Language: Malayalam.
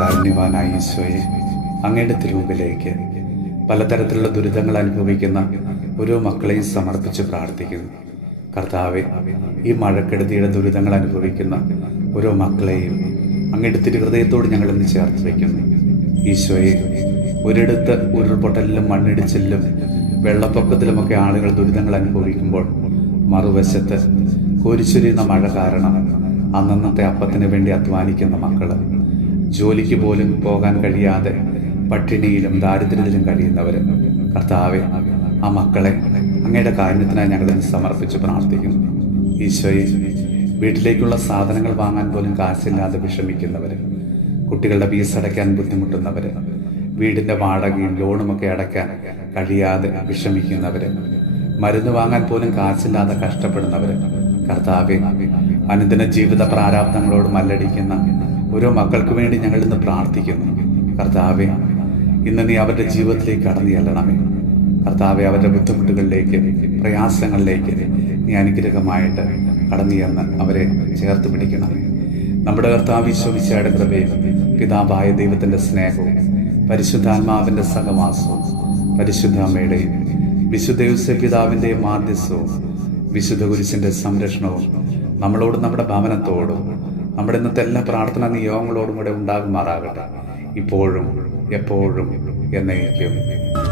കാരുണ്യവാനായ ഈശോയെ, അങ്ങയുടെ തിരുമുമ്പിലേക്ക് പലതരത്തിലുള്ള ദുരിതങ്ങൾ അനുഭവിക്കുന്ന ഓരോ മക്കളെയും സമർപ്പിച്ച് പ്രാർത്ഥിക്കുന്നു. കർത്താവെ, ഈ മഴക്കെടുതിയുടെ ദുരിതങ്ങൾ അനുഭവിക്കുന്ന ഓരോ മക്കളെയും അങ്ങയുടെ തിരുഹൃദയത്തോട് ഞങ്ങളിന്ന് ചേർത്ത് വയ്ക്കുന്നു. ഈശോയെ, ഒരിടത്ത് ഉരുൾപൊട്ടലിലും മണ്ണിടിച്ചിലും വെള്ളപ്പൊക്കത്തിലുമൊക്കെ ആളുകൾ ദുരിതങ്ങൾ അനുഭവിക്കുമ്പോൾ മറുവശത്ത് കോരിച്ചൊരിയുന്ന മഴ കാരണം അന്നന്നത്തെ അപ്പത്തിന് വേണ്ടി അധ്വാനിക്കുന്ന മക്കള്, ജോലിക്ക് പോലും പോകാൻ കഴിയാതെ പട്ടിണിയിലും ദാരിദ്ര്യത്തിലും കഴിയുന്നവര്, കർത്താവെ, ആ മക്കളെ അങ്ങയുടെ കാരുണ്യത്തിനായി ഞങ്ങളിന്ന് സമർപ്പിച്ച് പ്രാർത്ഥിക്കുന്നു. ഈശോയെ, വീട്ടിലേക്കുള്ള സാധനങ്ങൾ വാങ്ങാൻ പോലും കാശില്ലാതെ വിഷമിക്കുന്നവര്, കുട്ടികളുടെ ഫീസ് അടയ്ക്കാൻ ബുദ്ധിമുട്ടുന്നവര്, വീടിന്റെ വാടകയും ലോണുമൊക്കെ അടയ്ക്കാൻ കഴിയാതെ വിഷമിക്കുന്നവര്, മരുന്ന് വാങ്ങാൻ പോലും കാശില്ലാതെ കഷ്ടപ്പെടുന്നവര്, കർത്താവെ, അനുദിന ജീവിത പ്രാരാബ്ദങ്ങളോട് മല്ലടിക്കുന്ന ഓരോ മക്കൾക്ക് വേണ്ടി ഞങ്ങൾ ഇന്ന് പ്രാർത്ഥിക്കുന്നു. കർത്താവെ, ഇന്ന് നീ അവരുടെ ജീവിതത്തിലേക്ക് കടന്നു ചെല്ലണമേ. കർത്താവെ, അവരുടെ ബുദ്ധിമുട്ടുകളിലേക്ക്, പ്രയാസങ്ങളിലേക്ക് നീ അനുഗ്രഹമായിട്ട് കടന്നു ചെന്ന് അവരെ ചേർത്ത് പിടിക്കണമേ. നമ്മുടെ കർത്താവ് ഈശോ മിശിഹായുടെ കൃപയും പിതാവായ ദൈവത്തിന്റെ സ്നേഹവും പരിശുദ്ധാത്മാവിന്റെ സഹവാസവും പരിശുദ്ധ അമ്മയുടെയും വിശുദ്ധ യോസേപ്പ് പിതാവിന്റെയും മാധ്യസ്ഥവും വിശുദ്ധ കുരിശിന്റെ സംരക്ഷണവും നമ്മളോടും നമ്മുടെ ഭവനത്തോടും നമ്മുടെ ഇന്നത്തെ എല്ലാ പ്രാർത്ഥനാ നിയോഗങ്ങളോടും കൂടെ ഉണ്ടാകുമാറാകട്ടെ, ഇപ്പോഴും എപ്പോഴും എന്നേക്കും.